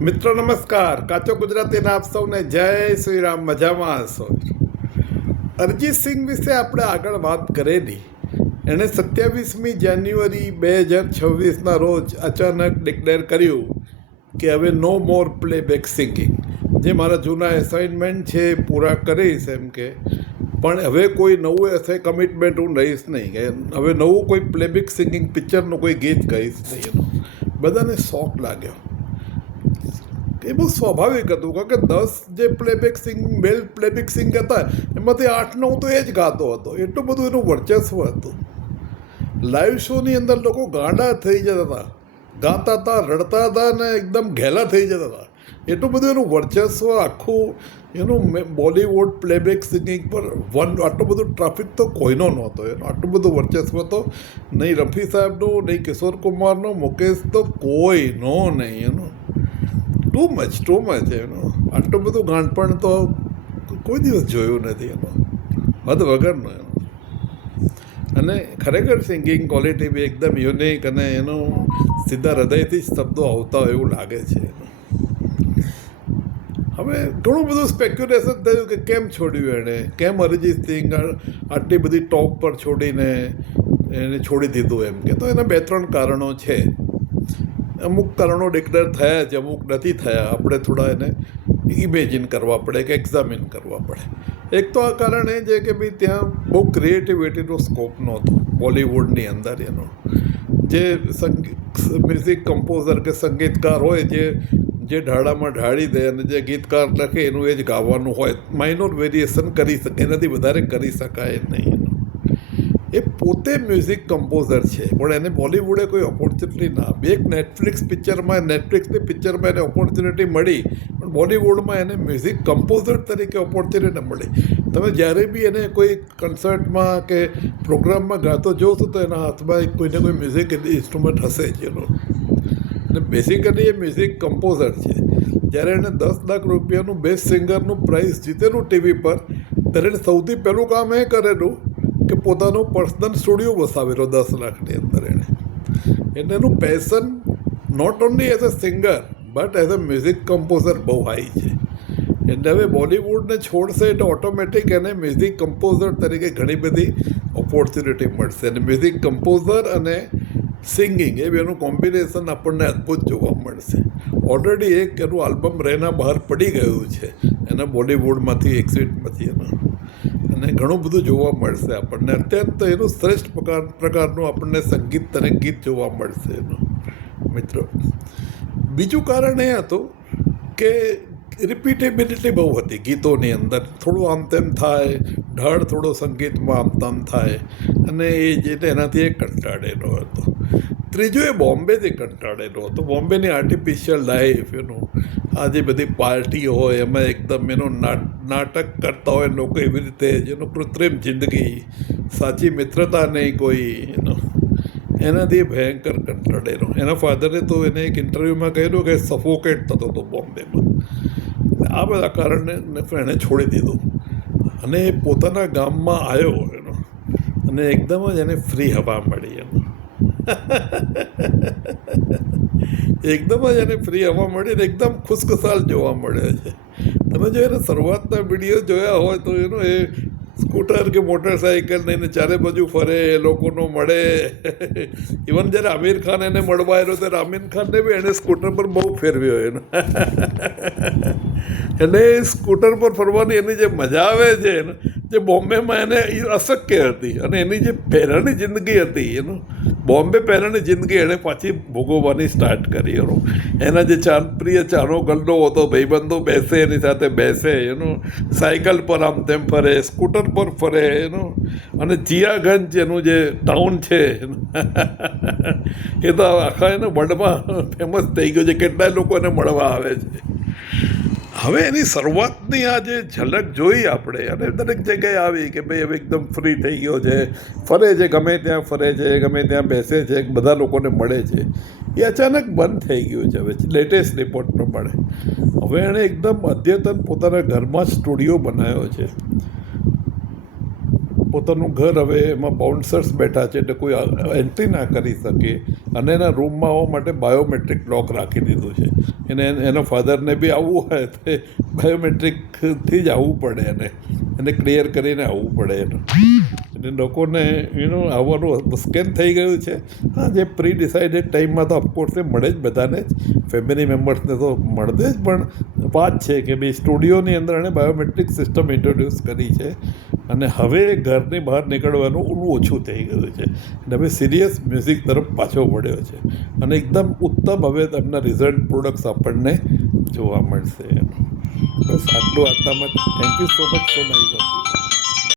મિત્રો નમસ્કાર. કાચો ગુજરાતીના આપ સૌને જય શ્રી રામ. મજામાં હશો? અરિજીત સિંઘ વિશે આપણે આગળ વાત કરેલી. એણે 27મી જાન્યુઆરી 2026ના રોજ અચાનક ડિક્લેર કર્યું કે હવે નો મોર પ્લેબેક સિંગિંગ. જે મારા જૂના એસાઇનમેન્ટ છે એ પૂરા કરીશ એમ કે, પણ હવે કોઈ નવું એસે કમિટમેન્ટ હું લઈશ નહીં કે હવે નવું કોઈ પ્લેબેક સિંગિંગ પિક્ચરનું કોઈ ગીત કહીશ નહીં. એનો બધાને શોખ લાગ્યો. એ બહુ સ્વાભાવિક હતું, કારણ કે 10 જે પ્લેબેક મેલ પ્લેબેક સિંગ હતા એમાંથી 8-9 તો એ જ ગાતો હતો. એટલું બધું એનું વર્ચસ્વ હતું. લાઈવ શોની અંદર લોકો ગાંડા થઈ જતા હતા, ગાતા હતા, રડતા હતા ને એકદમ ઘેલા થઈ જતા હતા. એટલું બધું એનું વર્ચસ્વ આખું એનું બોલિવૂડ પ્લેબેક સિંગિંગ પર આટલું બધું ટ્રાફિક તો કોઈનો નહોતો. એનું આટલું બધું વર્ચસ્વ તો નહીં રફી સાહેબનું, નહીં કિશોર કુમારનો, મુકેશ તો કોઈનો નહીં. એનું ટુ મચ એનું આટલું બધું ગાંડપણ તો કોઈ દિવસ જોયું નથી. એનો હદ વગરનો એનો. અને ખરેખર સિંગિંગ ક્વોલિટી બી એકદમ યુનિક, અને એનું સીધા હૃદયથી જ શબ્દો આવતા હોય એવું લાગે છે. હવે ઘણું બધું સ્પેક્યુલેશન થયું કે કેમ છોડ્યું એણે, કેમ અરિજીત સિંઘ આટલી બધી ટોપ પર છોડીને એને છોડી દીધું એમ કે. તો એના 2-3 કારણો છે. અમુક કારણો ડિક્લેર થયા છે, અમુક નથી થયા. આપણે થોડા એને ઇમેજિન કરવા પડે કે એક્ઝામિન કરવા પડે. એક તો આ કારણ એ છે કે ભાઈ ત્યાં બહુ ક્રિએટિવિટીનો સ્કોપ નહોતો બોલિવૂડની અંદર. એનો જે મ્યુઝિક કમ્પોઝર કે સંગીતકાર હોય જે ઢાળામાં ઢાળી દે અને જે ગીતકાર લખે એનું એ જ ગાવાનું હોય. માઇનોર વેરિએશન કરી શકે, એનાથી વધારે કરી શકાય નહીં. એ પોતે મ્યુઝિક કમ્પોઝર છે, પણ એને બોલિવૂડે કોઈ ઓપોર્ચ્યુનિટી ના આપી. એક નેટફ્લિક્સની પિક્ચરમાં એને ઓપોર્ચ્યુનિટી મળી, પણ બોલિવૂડમાં એને મ્યુઝિક કમ્પોઝર તરીકે ઓપોર્ચ્યુનિટી ન મળી. તમે જ્યારે બી એને કોઈ કન્સર્ટમાં કે પ્રોગ્રામમાં ગાતો જોશો તો એના હાથમાં કોઈને કોઈ મ્યુઝિક ઇન્સ્ટ્રુમેન્ટ હશે જ એનો. અને બેસિકલી એ મ્યુઝિક કમ્પોઝર છે. જ્યારે એણે 10 લાખ રૂપિયાનું બેસ્ટ સિંગરનું પ્રાઇઝ જીતેલું ટીવી પર, ત્યારે એને સૌથી પહેલું કામ એ કરેલું કે પોતાનો પર્સનલ સ્ટુડિયો વસાવેલો 10 લાખની અંદર. એટલે એનું passion not only as a singer but as a music composer બહુ હાઈ છે. એટલે હવે બોલિવૂડને છોડશે એટલે ઓટોમેટિક એને મ્યુઝિક કમ્પોઝર તરીકે ઘણી બધી ઓપોર્ચ્યુનિટી મળશે. અને મ્યુઝિક કમ્પોઝર અને સિંગિંગ એ બેનું કોમ્બિનેશન આપણને અદ્ભુત જોવા મળશે. ઓલરેડી એક એનું આલ્બમ રહેના બહાર પડી ગયું છે એના બોલિવૂડમાંથી, એક્ઝિટમાંથી. અને ઘણું બધું જોવા મળશે આપણને. અત્યંત એનું શ્રેષ્ઠ પ્રકારનું આપણને સંગીત અને ગીત જોવા મળશે એનું. મિત્રો, બીજું કારણ એ હતું કે રિપીટેબિલિટી બહુ હતી ગીતોની અંદર. થોડું આમ તેમ થાય, ઢળ થોડો સંગીતમાં આમ તેમ થાય, અને એ જે એનાથી એ કંટાળેલો હતો. ત્રીજું, એ બોમ્બેથી કંટાળેલો હતો. બોમ્બેની આર્ટિફિશિયલ લાઈફ, આ જે બધી પાર્ટી હોય એમાં એકદમ એનું નાટક કરતા હોય લોકો એવી રીતે, જેનું કૃત્રિમ જિંદગી, સાચી મિત્રતા નહીં કોઈ એનો, એનાથી ભયંકર કંટાળેલો. એના ફાધરે તો એને એક ઇન્ટરવ્યૂમાં કહેલું કે સફોકેટ થતો હતો બોમ્બેમાં. આ બધા કારણે એણે છોડી દીધું અને પોતાના ગામમાં આવ્યો એનો. અને એકદમ જ એને ફ્રી હવા મળી એનો. એકદમ જ એને ફ્રી હવા મળી ને એકદમ ખુશખુશાલ જોવા મળે છે. તમે જો એને શરૂઆતના વિડીયો જોયા હોય તો એનો એ સ્કૂટર કે મોટરસાઇકલ લઈને ચારે બાજુ ફરે, એ લોકોનો મળે. ઇવન જ્યારે આમિર ખાન એને મળવા આવ્યો ત્યારે આમિર ખાનને બી એણે સ્કૂટર પર બહુ ફેરવ્યો એનો. એટલે સ્કૂટર પર ફરવાની એની જે મજા આવે છે ને, જે બોમ્બેમાં એને અશક્ય હતી. અને એની જે પહેલાંની જિંદગી હતી એનું, બોમ્બે પહેલાંની જિંદગી એણે પાછી ભોગવવાની સ્ટાર્ટ કરી. એના જે પ્રિય ચાનો ગલ્લો હતો, ભાઈબંધો બેસે એની સાથે બેસે, એનું સાયકલ પર આમ તેમ ફરે, સ્કૂટર પર ફરે એનું. અને જિયાગંજ એનું જે ટાઉન છે એ તો આખા એને વર્લ્ડમાં ફેમસ થઈ ગયું છે. કેટલાય લોકો એને મળવા આવે છે. હવે એની શરૂઆતની આ જે ઝલક જોઈ આપણે, અને દરેક જગ્યાએ આવી કે ભાઈ હવે એકદમ ફ્રી થઈ ગયો છે, ફરે છે, ગમે ત્યાં ફરે છે, ગમે ત્યાં બેસે છે, બધા લોકોને મળે છે. એ અચાનક બંધ થઈ ગયું છે હવે લેટેસ્ટ રિપોર્ટ પ્રમાણે. હવે એણે એકદમ અદ્યતન પોતાના ઘરમાં જ સ્ટુડિયો બનાવ્યો છે. પોતાનું ઘર હવે એમાં બાઉન્સર્સ બેઠા છે એટલે કોઈ એન્ટ્રી ના કરી શકે અને એના રૂમમાં આવવા માટે બાયોમેટ્રિક લોક રાખી દીધું છે. એનો ફાધરને બી આવવું હોય તો બાયોમેટ્રિકથી જ આવવું પડે એને ક્લિયર કરીને આવવું પડે એટલે લોકોને આવવાનું સ્કેન થઈ ગયું છે. હા, જે પ્રી ડિસાઇડેડ ટાઈમમાં તો ઓફકોર્સ એ મળે જ બધાને જ, ફેમિલી મેમ્બર્સને તો મળશે જ, પણ વાત છે કે ભાઈ સ્ટુડિયોની અંદર એણે બાયોમેટ્રિક સિસ્ટમ ઇન્ટ્રોડ્યુસ કરી છે અને હવે ઘરની બહાર નીકળવાનું ઓછું થઈ ગયું છે અને હવે સિરિયસ મ્યુઝિક તરફ પાછો વળ્યો છે અને એકદમ ઉત્તમ હવે તેમના રિઝલ્ટ પ્રોડક્ટ્સ આપણને જોવા મળશે. બસ આટલું આજના માટે. Thank you so much, so nice of you.